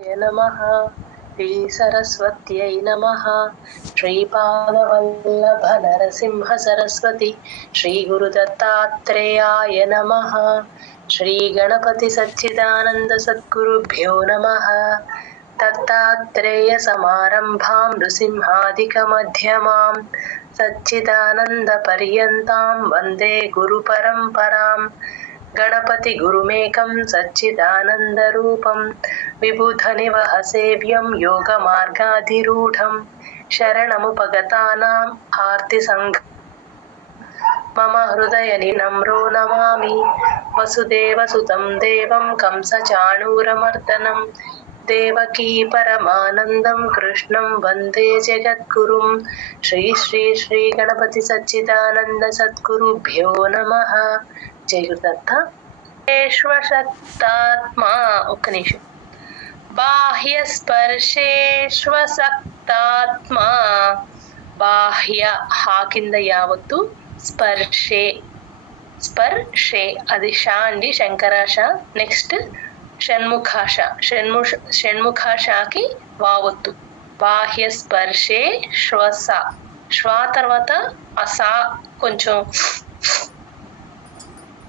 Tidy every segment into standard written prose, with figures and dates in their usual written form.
नमः श्री सरस्वत्यै नमः श्रीपादवल्लभ नरसिंह सरस्वती श्री गुरुदत्तात्रेयाय नमः श्री गणपति सच्चिदानंद सद्गुरुभ्यो नमः दत्तात्रेय समारंभां नृसिंहादिकमध्यमां सच्चिदानंद पर्यन्तां वन्दे गुरुपरम्पराम् गणपति गुरुमेकं सच्चिदानन्दरूपं विबुधनिवहसेव्यं योगमार्गाधिरूढं शरणमुपगतानाम् आर्तिसङ्घ मम हृदयनिनम्रो नमामि वसुदेवसुतं देवं कंसचाणूरमर्दनं देवकी परमानन्दं कृष्णं वन्दे जगद्गुरुं श्री श्री श्री गणपति सच्चिदानन्द सद्गुरुभ्यो नमः जय गुरुदत्त శ్వశక్తాత్మా ఒక్క నిమిషం బాహ్య స్పర్శేష్వసక్తాత్మా బాహ్య హా కింద యావత్తు స్పర్శే స్పర్శే అది షా అండి శంకరాష నెక్స్ట్ షణ్ముఖాష షణ్ముఖాషాకి వావత్తు బాహ్య స్పర్శే శ్వస శ్వా తర్వాత అసా కొంచెం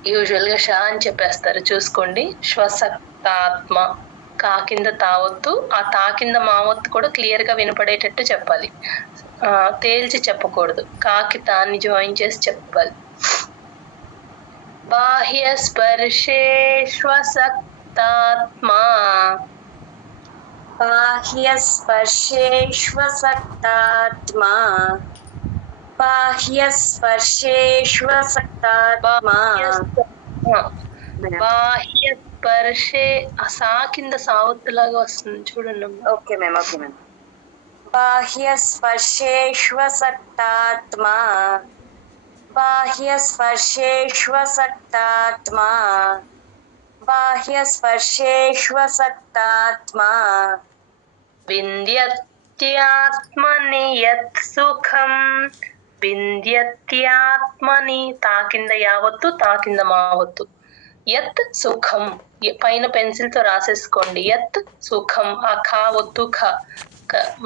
యూజువల్ గా షా అని చెప్పేస్తారు చూసుకోండి శ్వసక్తాత్మ కా కింద తావత్తు ఆ తా కింద మావత్తు కూడా క్లియర్ గా వినపడేటట్టు చెప్పాలి తేల్చి చెప్పకూడదు కాకి తాన్ని జాయిన్ చేసి చెప్పాలి బాహ్య స్పర్శే శ్వసక్తాత్మా బాహ్య స్పర్శేష్వసక్తాత్మా బాహ్య స్పర్శేష్వసక్తాత్మా బాహ్య స్పర్శే సా కింద సావత్తులాగా వస్తుంది చూడండి ఓకే మ్యామ్ బాహ్య స్పర్శేష్వసక్తాత్మా బాహ్య స్పర్శేష్వసక్తాత్మా బాహ్య స్పర్శేష్వసక్తాత్మా వింధ్యత్యాత్మని యత్ సుఖం వింధ్యత్యాత్మని తా కింద యావత్తు తా కింద మావత్తు యత్ సుఖం పైన పెన్సిల్ తో రాసేసుకోండి యత్ సుఖం ఆ ఖా వద్దు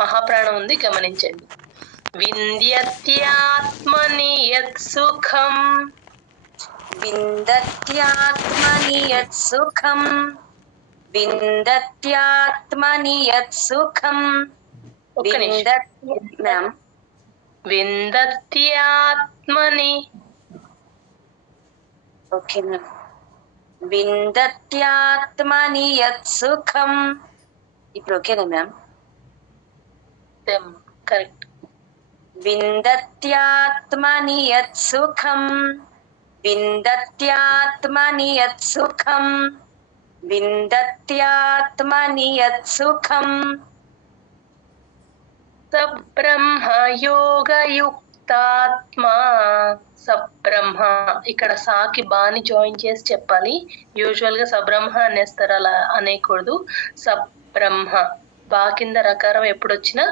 మహాప్రాణం ఉంది గమనించండి వింధ్యత్యాత్మని యత్ సుఖం విందత్యాత్మని యత్ సుఖం విందత్యాత్మని యత్ సుఖం విందత్యాత్మని ఓకే మ్యామ్ విందత్యాత్మని యత్ సుఖం ఇప్పుడు ఓకేనా మ్యామ్ కరెక్ట్ విందత్యాత్మని యత్ సుఖం విందత్యాత్మని యత్ సుఖం విందత్యాత్మని యత్ సుఖం సబ్రహ్మ యోగయుక్తాత్మా సబ్రహ్మ ఇక్కడ సాకి బాని జాయిన్ చేసి చెప్పాలి యూజువల్ గా సబ్రహ్మ అనేస్తారు అలా అనేకూడదు సబ్రహ్మ బా కింద రకారం ఎప్పుడొచ్చినా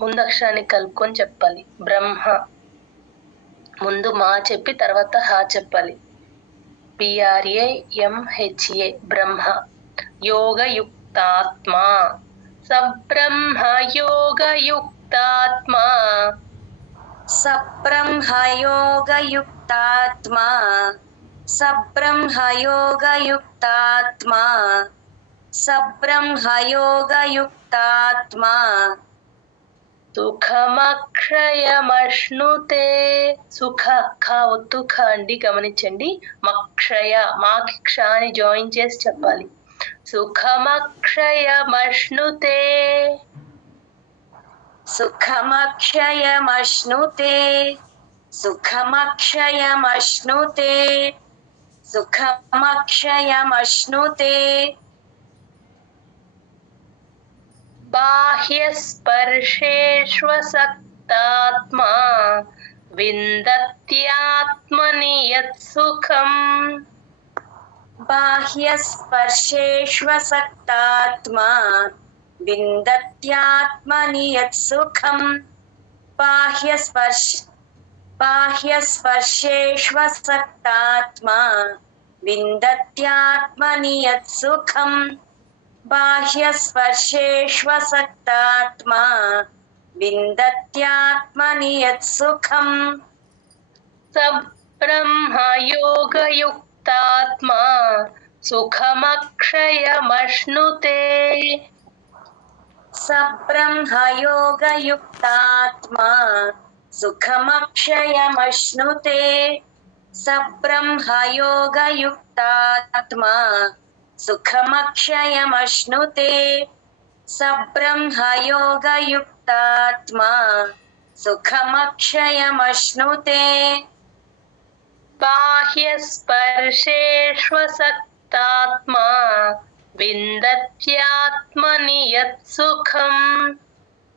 ముందు అక్షరానికి కలుపుకొని చెప్పాలి బ్రహ్మ ముందు మా చెప్పి తర్వాత హా చెప్పాలి BRAMHA బ్రహ్మ యోగయుక్తాత్మా సబ్రహ్మ యోగయుక్తాత్మా సబ్రహ్మ యోగయుక్తాత్మా సబ్రహ్మ యోగయుక్తాత్మా సబ్రహ్మ యోగయుక్తాత్మా సుఖమక్షయమశ్నుతే సుఖ ఖా ఒత్తు ఖ అండి గమనించండి మక్షయ మాకి క్ష అని జాయిన్ చేసి చెప్పాలి సుఖమక్షయమశ్నుతే సుఖమక్షయమశ్నుతే సుఖమక్షయమశ్నుతే సుఖమక్షయమశ్నుతే బాహ్య స్పర్శేష్వసక్తాత్మా విందత్యాత్మని యత్ సుఖం బాహ్య స్పర్శేష్వసక్తాత్మా విందత్యాత్మని యత్ సుఖం బాహ్య స్పర్శేష్వసక్తాత్మా విందత్యాత్మని యత్ సుఖం बाह्यस्पर्शेष्वसक्तात्मा विन्दत्यात्मनि यत्सुखम् सब्रह्मयोगयुक्तात्मा सुखमक्षयमश्नुते सब्रह्मयोगयुक्तात्मा सुखमक्षयमश्नुते सब्रह्मयोगयुक्तात्मा सुखमक्षयमश्नुते सब्रह्मयोगयुक्तात्मा सुखमक्षयमश्नुते बाह्यस्पर्शेष्वसक्तात्मा विन्दत्यात्मनि यत्सुखम्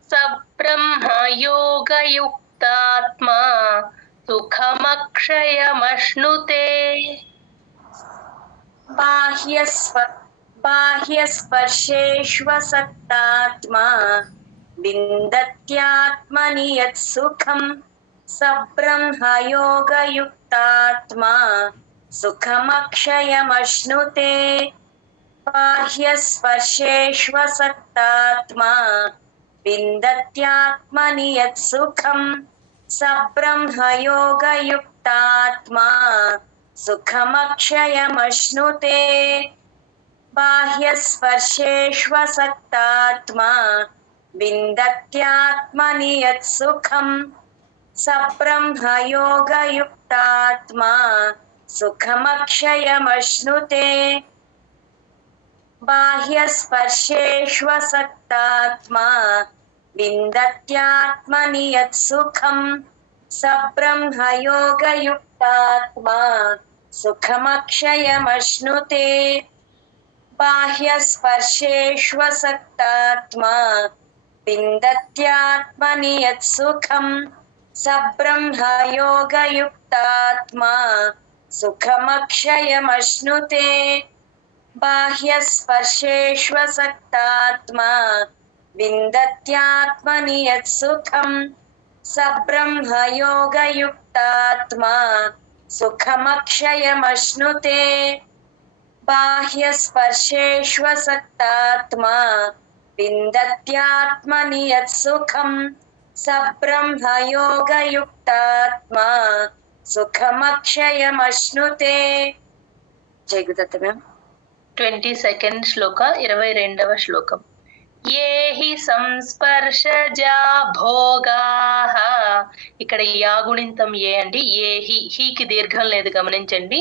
सब्रह्मयोगयुक्तात्मा सुखमक्षयमश्नुते बाह्यस्पर्शेष्वसक्तात्मा विन्दत्यात्मनि यत्सुखम् सब्रह्मयोगयुक्तात्मा सुखमक्षयमश्नुते बाह्यस्पर्शेष्वसक्तात्मा विन्दत्यात्मनि यत्सुखम् सब्रह्मयोगयुक्तात्मा सुखमक्षयमश्नुते बाह्यस्पर्शेष्वसक्तात्मा विन्दत्यात्मनि यत्सुखम् सब्रह्मयोगयुक्तात्मा सुखमक्षयमश्नुते बाह्यस्पर्शेष्वसक्तात्मा विन्दत्यात्मनि यत्सुखम् सब्रह्मयोगयुक्तात्मा सुखमक्षयमश्नुते बाह्यस्पर्शेष्वसक्तात्मा विन्दत्यात्मनि यत्सुखम् सब्रह्मयोगयुक्तात्मा सुखमक्षयमश्नुते बाह्यस्पर्शेष्वसक्तात्मा विन्दत्यात्मनि यत्सुखम् सब्रह्मयोगयुक्तात्मा सुखमक्षयमश्नुते बाह्यस्पर्शेष्वसक्तात्मा विन्दत्यात्मनि यत्सुखम् सब्रह्मयोगयुक्तात्मा सुखमक्षयमश्नुते जय गुरुदत्त मैम 22nd శ్లోక 22వ శ్లోకం ఏ హి సంస్పర్శజా భోగాః ఇక్కడ యా గుణింతం ఏ అండి ఏ హీకి దీర్ఘం లేదు గమనించండి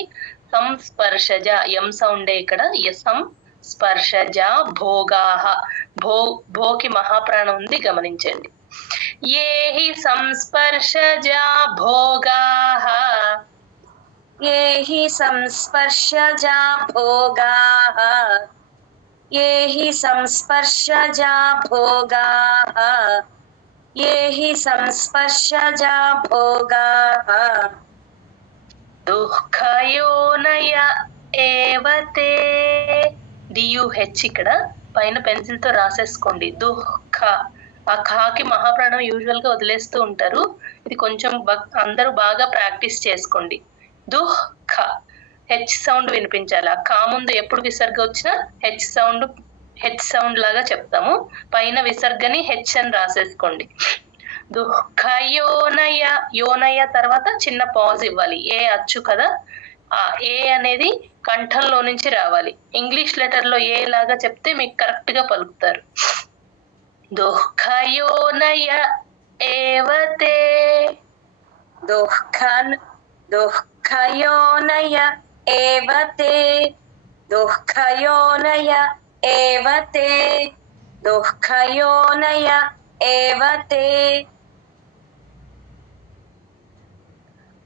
సంస్పర్శజ యం సౌండే ఇక్కడ సంస్పర్శజా భోగాః భోకి మహాప్రాణం ఉంది గమనించండి ఏ హి సంస్పర్శజా భోగాః ये हि संस्पर्शजा भोगाः ये हि संस्पर्शजा भोगाः ये हि संस्पर्शजा भोगाः దుఃఖయోనయ ఏవతే డియుహెచ్ ఇక్కడ పైన పెన్సిల్ తో రాసేసుకోండి దుఃఖ ఆ ఖాకి మహాప్రాణం యూజువల్ గా వదిలేస్తూ ఉంటారు ఇది కొంచెం అందరూ బాగా ప్రాక్టీస్ చేసుకోండి దుఃఖ హెచ్ సౌండ్ వినిపించాలి ఆ కా ముందు ఎప్పుడు విసర్గ వచ్చినా హెచ్ సౌండ్ లాగా చెప్తాము పైన విసర్గని హెచ్ అని రాసేసుకోండి దుఃఖయోనయ యోనయ తర్వాత చిన్న పాజ్ ఇవ్వాలి ఏ అచ్చు కదా ఆ ఏ అనేది కంఠంలో నుంచి రావాలి ఇంగ్లీష్ లెటర్ లో ఏ లాగా చెప్తే మీకు కరెక్ట్ గా పలుకుతారు దుఃఖయోనయ ఏవతే दुःखयोनय एवते दुःखयोनय एवते दुःखयोनय एवते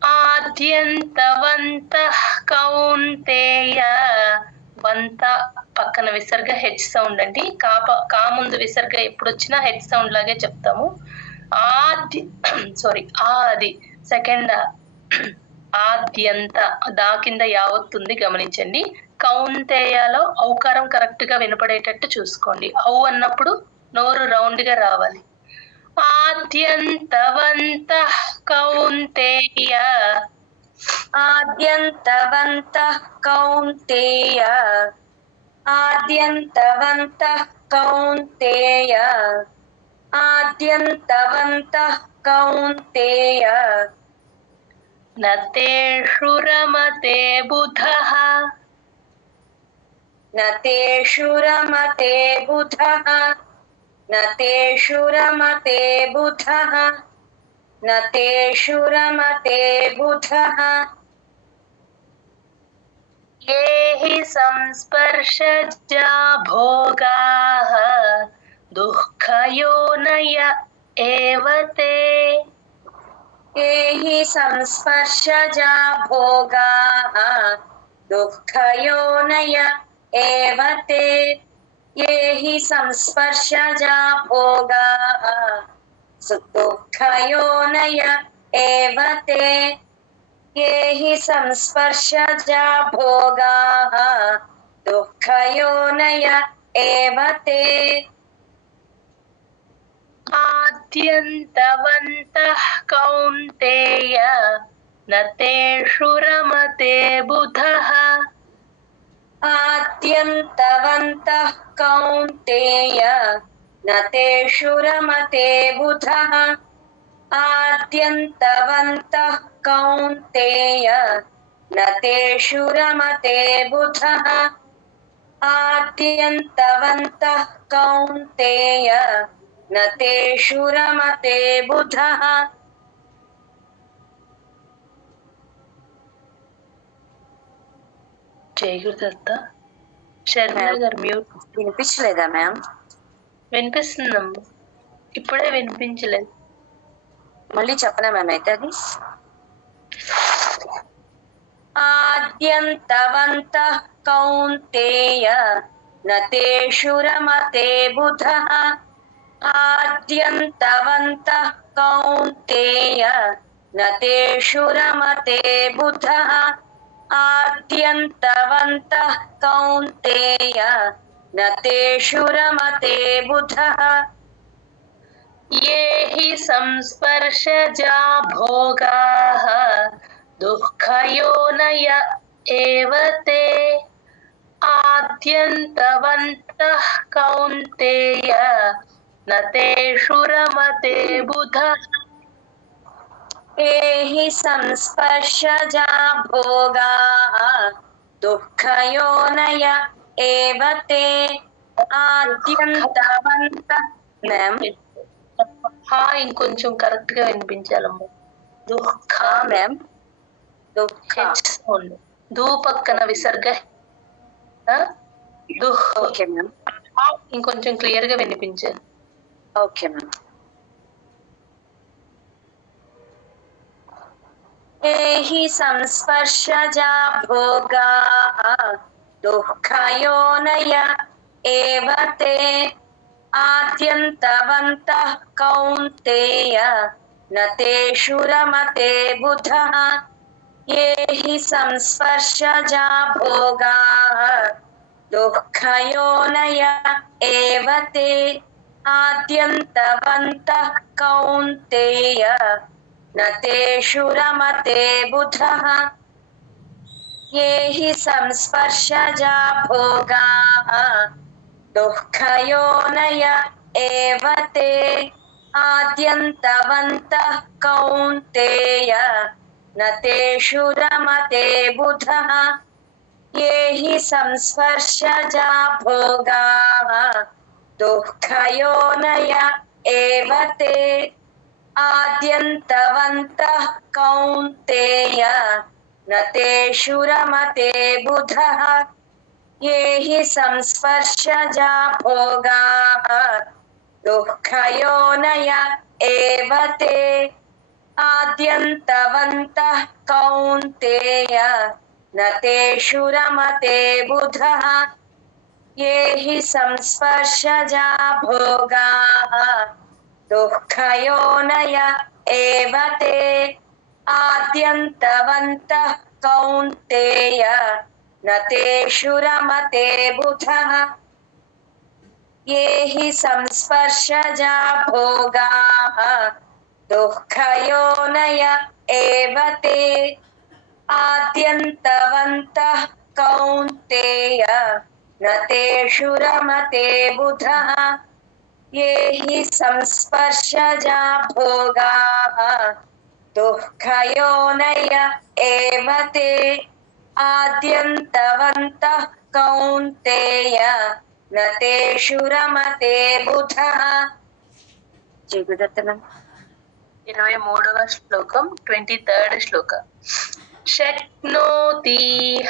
ఆద్యంతవంతః కౌంతేయ వంత పక్కన విసర్గ హెచ్ సౌండ్ అండి కా ముందు విసర్గ ఎప్పుడు వచ్చినా హెచ్ సౌండ్ లాగే చెప్తాము ఆది సెకండ్ ఆద్యంత దా కింద యావత్తుంది గమనించండి కౌంతేయలో ఔకారం కరెక్ట్ గా వినపడేటట్టు చూసుకోండి ఔ అన్నప్పుడు నోరు రౌండ్ గా రావాలి ఆద్యంతవంతః కౌంతేయ आद्यन्तवन्तः कौन्तेय आद्यन्तवन्तः कौन्तेय आद्यन्तवन्तः कौन्तेय न तेषु रमते बुधः न तेषु रमते बुधः न तेषु रमते बुधः न तेषु रमते बुधः ये हि संस्पर्शजा भोगाः दुःखयोनय एव ते ये हि संस्पर्शजा भोगाः दुःखयोनय एव ते ये हि संस्पर्शजा भोगाः दुःखयोनय एव ते ये हि संस्पर्शजा भोगाः दुःखयोनय एव ते आद्यन्तवन्तः कौन्तेय न तेषु रमते बुधः आद्यन्तवन्तः कौन्तेय न तेषु रमते बुधः आद्यन्तवन्तः कौन्तेय न तेषु रमते बुधः आद्यन्तवन्तः कौन्तेय न तेषु रमते बुधः జయగురుదత్త శర్మిల గారు మ్యూట్ వినిపించలేదా మ్యామ్? వినిపిస్తుందమ్మా, ఇప్పుడే వినిపించలేదు. మళ్ళీ చెప్పనా మ్యామ్ అయితే అది? आद्यन्तवन्तः कौन्तेय न तेषु रमते बुधः आद्यन्तवन्तः कौन्तेय न तेषु रमते बुधः आद्यन्तवन्तः कौन्तेय न तेषु रमते बुधः ये हि संस्पर्शजा भोगाः दुःखयोनय एव ते आद्यन्तवन्तः कौन्तेय न तेषु रमते बुधः ये हि संस्पर्शजा भोगाः दुःखयोनय एव ते आद्यन्तवन्तः మ్యామ్ ఇంకొంచెం కరెక్ట్ గా వినిపించాలమ్మా. దుఃఖ మ్యామ్ దుఃఖ దు పక్కన విసర్గ దుఃఖ. ఓకే మ్యామ్, ఇంకొంచెం క్లియర్ గా వినిపించాలి. Okay ma'am. ये हि संस्पर्शजा भोगाः दुःखयोनय एव ते आद्यन्तवन्तः कौन्तेय न तेषु रमते बुधः ये हि संस्पर्शजा भोगाः दुःखयोनय एव ते आद्यन्तवन्तः कौन्तेय न तेषु रमते बुधः ये हि संस्पर्शजा भोगाः दुःखयोनय एव ते आद्यन्तवन्तः कौन्तेय न तेषु रमते बुधः ये हि संस्पर्शजा भोगाः दुःखयोनय एव ते आद्यन्तवन्तः कौन्तेय न तेषु रमते बुधः ये हि संस्पर्शजा भोगाः दुःखयोनय एव ते आद्यन्तवन्तः कौन्तेय न तेषु रमते बुधः ये हि संस्पर्शजा भोगाः दुःखयोनय एव ते आद्यन्तवन्तः कौन्तेय न तेषु रमते बुधः ये हि संस्पर्शजा भोगाः दुःखयोनय एव ते आद्यन्तवन्तः कौन्तेय न तेषु रमते बुधः ये हि संस्पर्शजा भोगाः दुःखयोनय एव ते आद्यन्तवन्तः कौन्तेय न तेषु रमते बुधः. జీవితనం 23వ శ్లోకం 23rd శ్లోక. శక్నోతి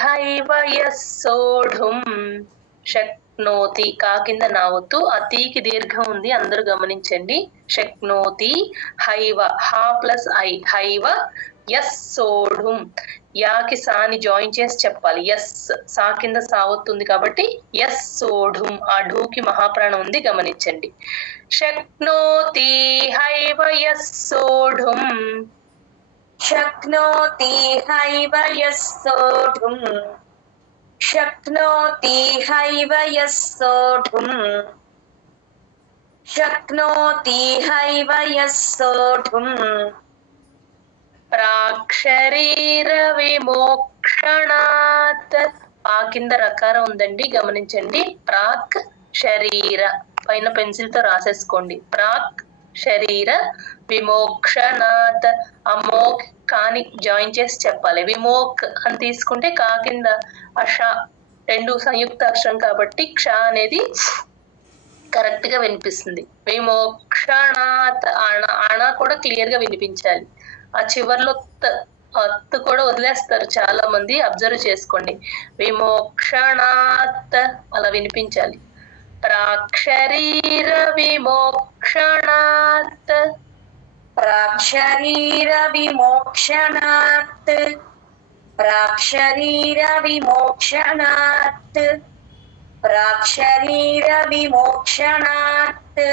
హైవ యః సోఢుం. శక్నోతి కా కింద నావత్తు, అతికి దీర్ఘం ఉంది, అందరూ గమనించండి. శక్నోతి హైవ, హా ప్లస్ ఐ, హైవ యస్ సోఢుం. యాకి సాని జాయిన్ చేసి చెప్పాలి. యస్, సా కింద సావత్తుంది కాబట్టి యస్ సోఢుం. ఆ ఢూకి మహాప్రాణం ఉంది, గమనించండి. శక్నోతి హైవ యస్ సోఢుం. శక్నోతి హైవ యస్ సోఢుం. శక్నోతి హైవ యస్ సోఢుం. శక్నోతి హైవ యస్ సోఢుం. ప్రాక్షరీర విమోక్షణాత్. ఆ కింద రకారం ఉందండి, గమనించండి. ప్రాక్ శరీర, పైన పెన్సిల్ తో రాసేసుకోండి. ప్రాక్ శరీర విమోక్షణాత్. అమోక్ కాని జాయిన్ చేసి చెప్పాలి. విమోక్ అని తీసుకుంటే కా కింద అష, రెండు సంయుక్త అక్షరం కాబట్టి క్ష అనేది కరెక్ట్ గా వినిపిస్తుంది. విమోక్షణాత్. అణ కూడా క్లియర్ గా వినిపించాలి. ఆ చివర్లో అత్తు కూడా వదిలేస్తారు చాలా మంది, అబ్జర్వ్ చేసుకోండి. విమోక్షణాత్ అలా వినిపించాలి. ప్రాక్షరీర విమోక్షణాత్. ప్రాక్షరీర విమోక్షణాత్. ప్రాక్షరీర విమోక్షణాత్. ప్రాక్షరీర విమోక్షణాత్.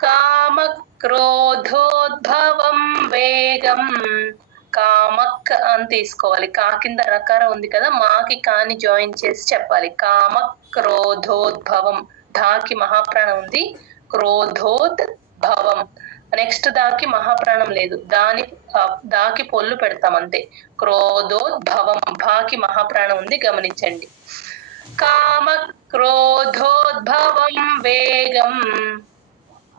కామ క్రోధోద్భవం వేగం. కామక్ అని తీసుకోవాలి. కా కింద రకారం ఉంది కదా, మాకి కాని జాయిన్ చేసి చెప్పాలి. కామ క్రోధోద్భవం. ధాకి మహాప్రాణం ఉంది, క్రోధోద్భవం. నెక్స్ట్ దాకి మహాప్రాణం లేదు, దాకి పొల్లు పెడతాం అంతే. క్రోధోద్భవం. భాకి మహాప్రాణం ఉంది, గమనించండి. కామ క్రోధోద్భవం వేగం.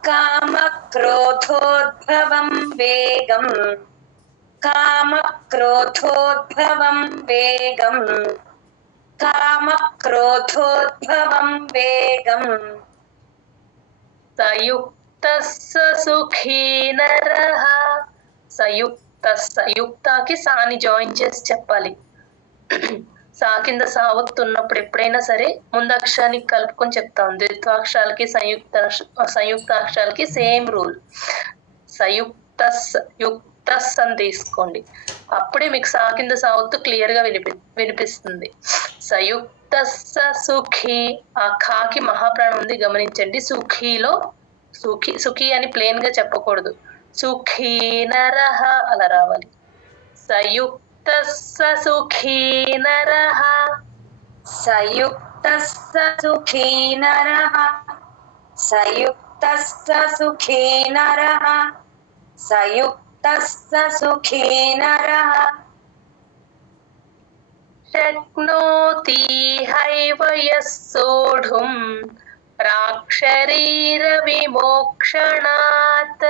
కామ క్రోధోద్భవం వేగం. కామ క్రోధోద్భవం వేగం. కామ క్రోధోద్భవం వేగం. సయుక్తస్స సుఖీ నరః. సయుక్తస్స, యుక్తాకి సాని జాయిన్ చేసి చెప్పాలి. సా కింద సావత్తున్నప్పుడు ఎప్పుడైనా సరే ముందు అక్షరానికి కలుపుకొని చెప్తాం. ద్విత్వాక్షరాలకి సంయుక్తాక్షరాలకి సేమ్ రూల్. సయుక్తస్, యుక్తస్ అని తీసుకోండి, అప్పుడే మీకు సా కింద సావత్తు క్లియర్ గా వినిపిస్తుంది. సయుక్తస్స సుఖీ. ఆ ఖాకి మహాప్రాణం ఉంది, గమనించండి. సుఖీలో సుఖీ, సుఖీ అని ప్లేన్ గా చెప్పకూడదు. సుఖీ నరః అలా రావాలి. సయుక్తస్స సుఖీ నరః. సయుక్తస్స సుఖీ నరః. సయుక్తస్స సుఖీ నరః. సయుక్తస్స సుఖీ నరః. శక్నోతి హైవ యః సోఢుం. ప్రాక్షరీర విమోక్షణాత్.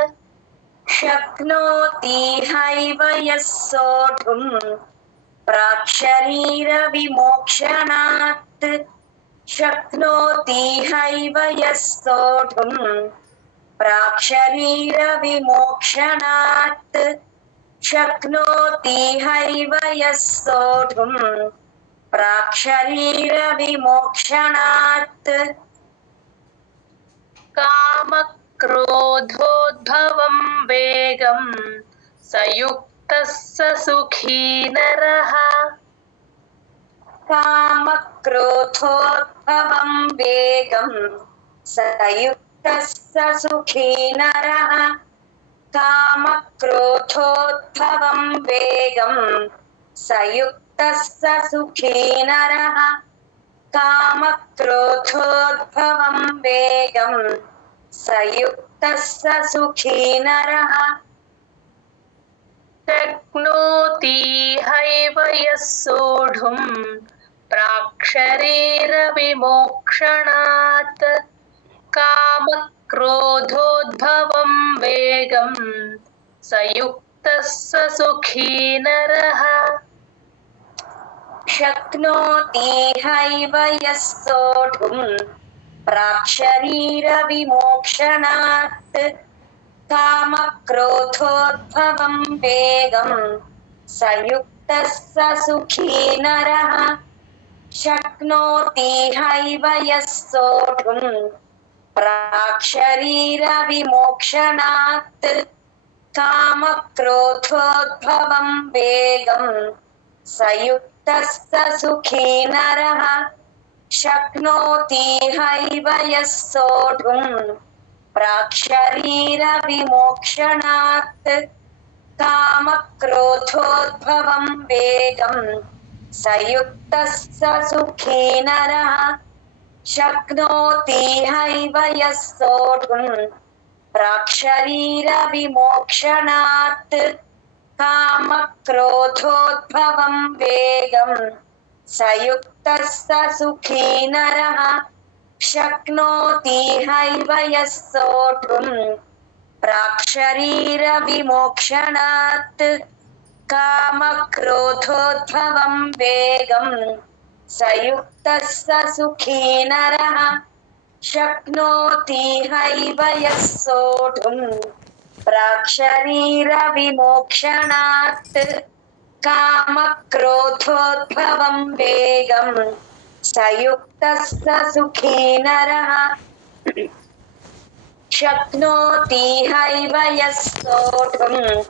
శక్నోతి హైవ యః సోఢుం. ప్రాక్షరీర విమోక్షణాత్. శక్నోతి హైవ యః సోఢుం. ప్రాక్షరీర విమోక్షణాత్. శక్నోతి హైవ యః సోఢుం. ప్రాక్షరీర విమోక్షణాత్. కామ క్రోధోద్భవం వేగం. సయుక్తస్స సుఖీ నరః. కామ క్రోధోద్భవం వేగం. సయుక్తస్స సుఖీ నరః. కామ క్రోధోద్భవం వేగం. సయుక్తస్స సుఖీ నరః. కామ క్రోధోద్భవం వేగం. సయుక్తస్స సుఖీ నరః. శక్నోతి హైవ యః సోఢుం. प्राक्शरीरविमोक्षणात् कामक्रोधोद्भवं वेगं सयुक्तः स सुखी नरः शक्नोति हैव यः सोढुम् प्राक्शरीरविमोक्षणात् कामक्रोधोद्भवं वेगं स युक्तः स सुखी नरः शक्नोति हैव यः सोढुम् प्राक्शरीरविमोक्षणात् कामक्रोधोद्भवं वेगं स युक्तः स सुखी नरः शक्नोति हैव यः सोढुम् प्राक्शरीरविमोक्षणात् कामक्रोधोद्भवं वेगं स युक्तः स सुखी नरः शक्नोति हैव यः सोढुम् प्राक्शरीरविमोक्षणात् कामक्रोधोद्भवं वेगं स युक्तः स सुखी नरः शक्नोति हैव यः सोढुम् प्राक्शरीरविमोक्षणात् कामक्रोधोद्भवं वेगं स युक्तः स सुखी नरः शक्नोति हैव यः सोढुम् प्राक्शरीरविमोक्षणात् कामक्रोधोद्भवं वेगं स युक्तः स सुखी नरः शक्नोति हैव यः सोढुम्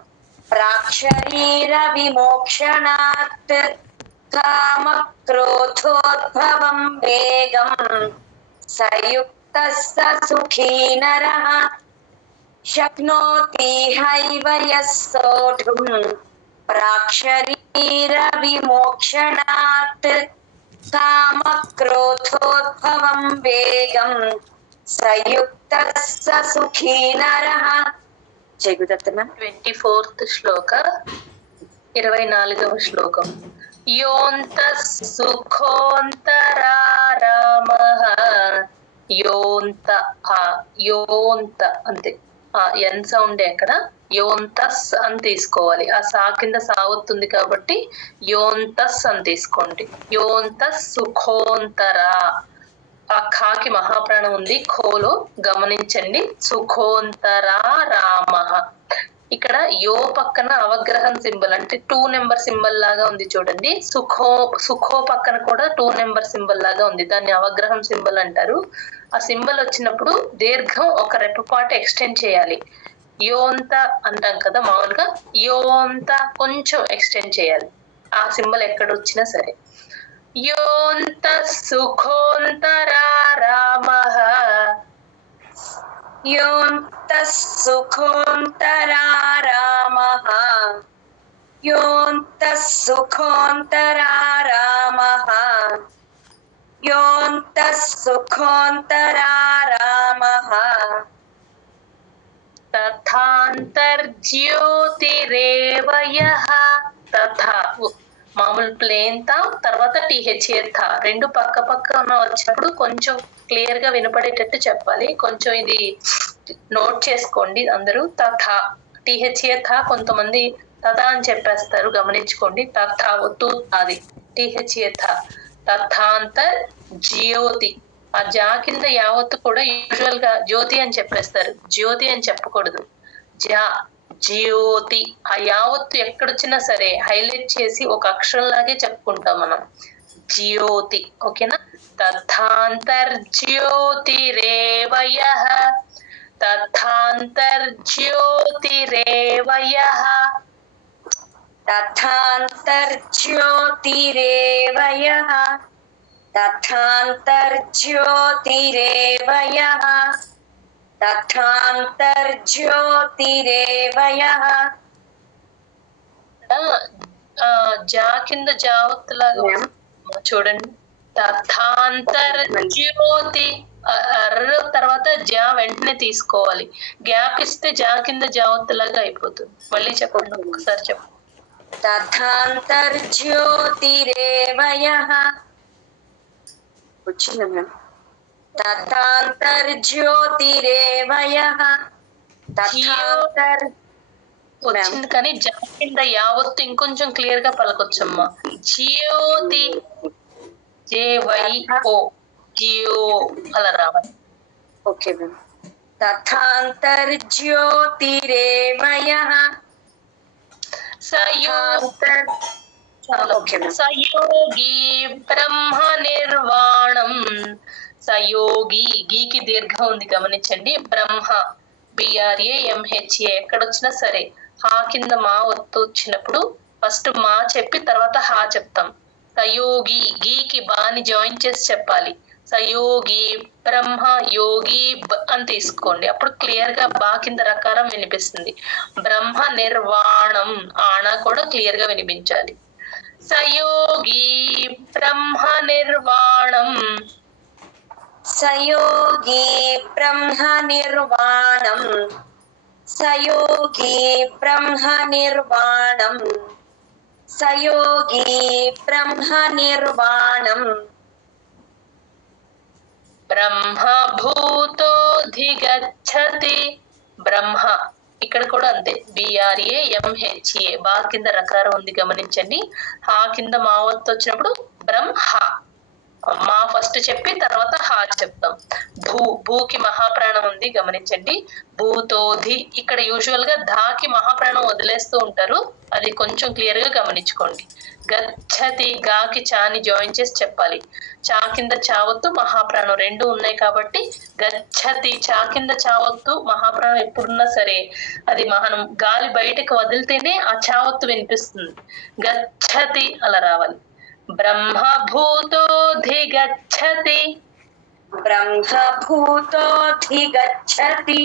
प्राक्शरीरविमोक्षणात् कामक्रोधोद्भवं वेगं स युक्तः स सुखी नरः शक्नोति हैव यः सोढुम् प्राक्शरीरविमोक्षणात् कामक्रोधोद्भवं वेगं स युक्तः स सुखी नरः जय गुरुदत्त मैम 24th శ్లోక 24వ శ్లోకం యోంతః సుఖోంతరారామః యోంత యోంత అంతే ఎన్ సౌండ్ ఎక్కడ యోంతస్ అని తీసుకోవాలి ఆ సా కింద సావత్తుంది కాబట్టి యోంతస్ అని తీసుకోండి యోంతస్ సుఖోంతరా ఆ ఖాకి మహాప్రాణం ఉంది ఖోలో గమనించండి సుఖోంతరా రామ ఇక్కడ యో పక్కన అవగ్రహం సింబల్ అంటే 2 నెంబర్ సింబల్ లాగా ఉంది చూడండి సుఖో పక్కన కూడా 2 నెంబర్ సింబల్ లాగా ఉంది దాన్ని అవగ్రహం సింబల్ అంటారు ఆ సింబల్ వచ్చినప్పుడు దీర్ఘం ఒక రెప్పపాటు ఎక్స్టెండ్ చేయాలి యోంత అంటాం కదా మామూలుగా యోంత కొంచెం ఎక్స్టెండ్ చేయాలి ఆ సింబల్ ఎక్కడ వచ్చినా సరే योऽन्तः सुखोऽन्तरा रामः योऽन्तः सुखोऽन्तरा रामः योऽन्तः सुखोऽन्तरा रामः योऽन्तः सुखोऽन्तरा रामः तथान्तर्ज्योतिरेव यः तथा మామూలు ప్లేన్ తా తర్వాత టీహెచ్ఏ థా రెండు పక్క పక్కన వచ్చినప్పుడు కొంచెం క్లియర్ గా వినపడేటట్టు చెప్పాలి కొంచెం ఇది నోట్ చేసుకోండి అందరూ తథా టీహెచ్ఏ థా కొంతమంది తథా అని చెప్పేస్తారు గమనించుకోండి తథా ఒత్తు అది టీహెచ్ఏ థా తథాంతర్ జ్యోతి ఆ జా కింద యావత్తు కూడా యూజువల్ గా జ్యోతి అని చెప్పేస్తారు జ్యోతి అని చెప్పకూడదు జా జ్యోతి ఆ యావత్తు ఎక్కడొచ్చినా సరే హైలైట్ చేసి ఒక అక్షరం లాగే చెప్పుకుంటాం మనం జ్యోతి ఓకేనా తథాంతర్జ్యోతిరేవ యః తథాంతర్జ్యోతిరేవ యః तथान्तर्ज्योतिरेव यः तथान्तर्ज्योतिरेव यः तथान्तर्ज्योतिरेव यः జా కింద జావత్తులాగా చూడండి తథాంతర్జ్యోతి తర్వాత జా వెంటనే తీసుకోవాలి గ్యాప్ ఇస్తే జా కింద జావత్తులాగా అయిపోతుంది మళ్ళీ చెప్పండి ఒకసారి చెప్పండి तथान्तर्ज्योतिरेव यः వచ్చింది మ్యామ్. తథాంతర్జ్యోతిరేవయః తథాంతర్ వచ్చింది కానీ జా కింద యావత్తు ఇంకొంచెం క్లియర్ గా పలకొచ్చమ్మా. జ్యోతి JYO జియో అలా రావాలి. Okay ma'am. తథాంతర్జ్యోతిరేవయః సయోగి బ్రహ్మ నిర్వాణం. సయోగి గీకి దీర్ఘం ఉంది గమనించండి. బ్రహ్మ BRAMHA ఎక్కడొచ్చినా సరే హా కింద మా ఒత్తు వచ్చినప్పుడు ఫస్ట్ మా చెప్పి తర్వాత హా చెప్తాం. సయోగి గీకి బాని జాయిన్ చేసి చెప్పాలి. సయోగి బ్రహ్మ యోగి అని తీసుకోండి. అప్పుడు క్లియర్ గా బా కింద రకారం వినిపిస్తుంది. బ్రహ్మ నిర్వాణం ఆనా కూడా క్లియర్ గా వినిపించాలి. సయోగి బ్రహ్మ నిర్వాణం. సయోగి బ్రహ్మ నిర్వాణం. సయోగి బ్రహ్మ నిర్వాణం. సయోగి బ్రహ్మ నిర్వాణం. బ్రహ్మభూతోధిగచ్చతి. బ్రహ్మ ఇక్కడ కూడా అంతే. BRAMHA బా కింద రకారం ఉంది గమనించండి. హా కింద మా వత్తు వచ్చినప్పుడు బ్రహ్మ. మా ఫస్ట్ చెప్పి తర్వాత హా చెప్తాం. భూకి మహాప్రాణం ఉంది గమనించండి. భూతోధి ఇక్కడ యూజువల్ గా ధాకి మహాప్రాణం వదిలేస్తూ ఉంటారు. అది కొంచెం క్లియర్ గా గమనించుకోండి. గచ్చతి గాకి చాని జాయిన్ చేసి చెప్పాలి. చా కింద చావత్తు మహాప్రాణం రెండు ఉన్నాయి కాబట్టి గచ్చతి. చా కింద చావత్తు మహాప్రాణం ఎప్పుడున్నా సరే అది మనం గాలి బయటకు వదిలితేనే ఆ చావత్తు వినిపిస్తుంది. గచ్చతి అలా రావాలి. బ్రహ్మభూతోధిగచ్చతి. బ్రహ్మభూతోధిగచ్చతి.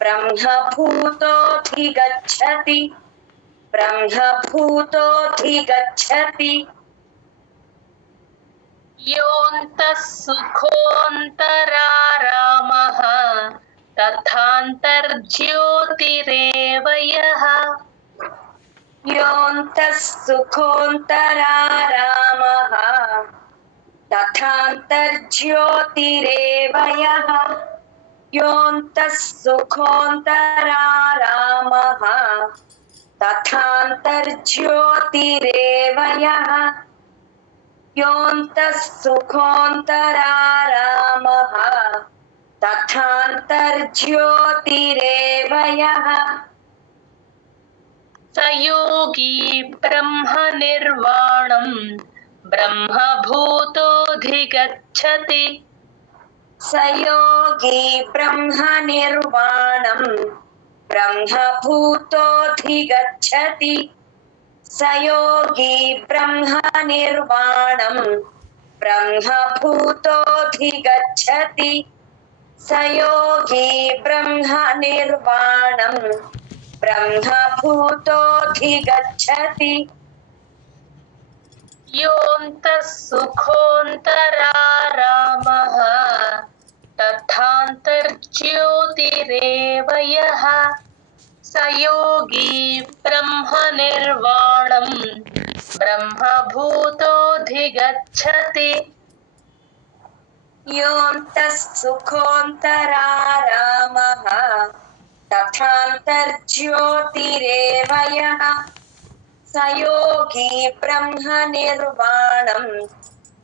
బ్రహ్మభూతోధిగచ్చతి. బ్రహ్మభూతోధిగచ్చతి. యోऽन्तः సుఖోऽन्तరారామः తథాంతర్జ్యోతిరేవ యః. యోऽन्तः సుఖోऽन्तరారామः తథాంతర్జ్యోతిరేవ యః. యోऽन्तः సుఖోऽन्तరారామः తథాంతర్జ్యోతిరేవ యః. యోऽन्तः సుఖోऽन्तరారామः తథాంతర్జ్యోతిరేవ యః. సయోగి బ్రహ్మ నిర్వాణం బ్రహ్మభూతోధిగచ్చతి. సయోగి బ్రహ్మ నిర్వాణం బ్రహ్మభూతోధిగచ్చతి. సయోగి బ్రహ్మ నిర్వాణం బ్రహ్మభూతోధిగచ్చతి. సయోగి బ్రహ్మ నిర్వాణం బ్రహ్మభూతోధిగచ్చతి. యోऽन्तः సుఖోऽन्तరారామः తథాంతర్జ్యోతిరేవ యః. సయోగి బ్రహ్మ నిర్వాణం బ్రహ్మభూతోధిగచ్చతి. యోऽन्तः సుఖోऽन्तరారామः తథాంతర్జ్యోతిరేవ యః. సయోగి బ్రహ్మ నిర్వాణం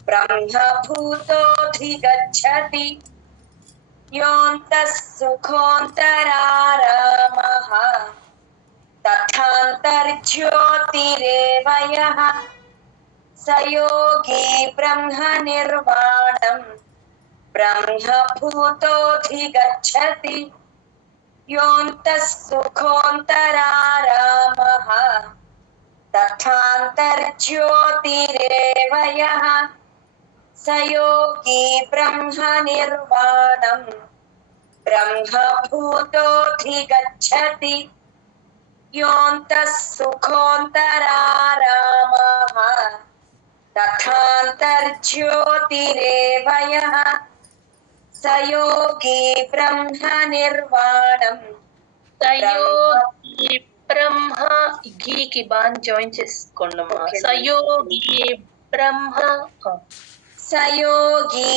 బ్రహ్మభూతోధిగచ్చతి. యోऽन्तः సుఖోऽन्तరారామः తథాంతర్జ్యోతిరేవ యః. సయోగి బ్రహ్మ నిర్వాణం బ్రహ్మభూతోధిగచ్చతి. యోऽन्तः సుఖోऽन्तరారామः తథాంతర్జ్యోతిరేవ యః. సయోగి బ్రహ్మ నిర్వాణం బ్రహ్మభూతోధిగచ్చతి. యోऽन्तः సుఖోऽन्तరారామः తథాంతర్జ్యోతిరేవ యః. సయోగి బ్రహ్మ నిర్వాణం. సయోగి బ్రహ్మ గీకి బాన్ జాయిన్ చేసుకోండి. సయోగి బ్రహ్మ. సయోగి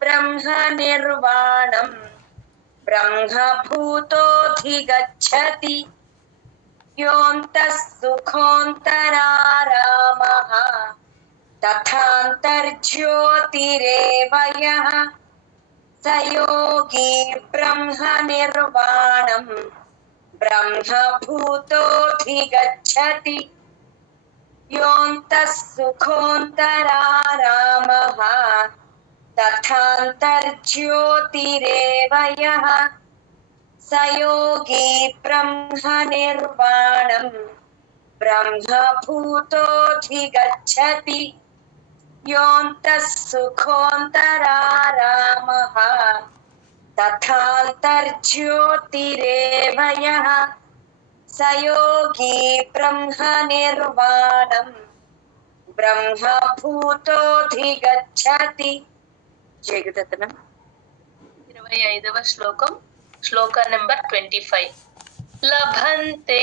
బ్రహ్మ నిర్వాణం బ్రహ్మభూతోధిగచ్చతి యోంతః సుఖోంతరారామః తథాంతర్జ్యోతిరేవ యః స యోగి బ్రహ్మ నిర్వాణం బ్రహ్మభూతోధిగచ్చతి యోంతః సుఖోంతరారామః తథాంతర్జ్యోతిరేవ యః స యోగి బ్రహ్మ నిర్వాణం బ్రహ్మభూతోధిగచ్చతి యోంతః సుఖోంతరారామః తథాంతర్జ్యోతిరేవ యః స యోగి బ్రహ్మ నిర్వాణం బ్రహ్మభూతోధిగచ్చతి. జగదత్తనం 25వ శ్లోకం శ్లోక నెంబర్ 25. లభంతే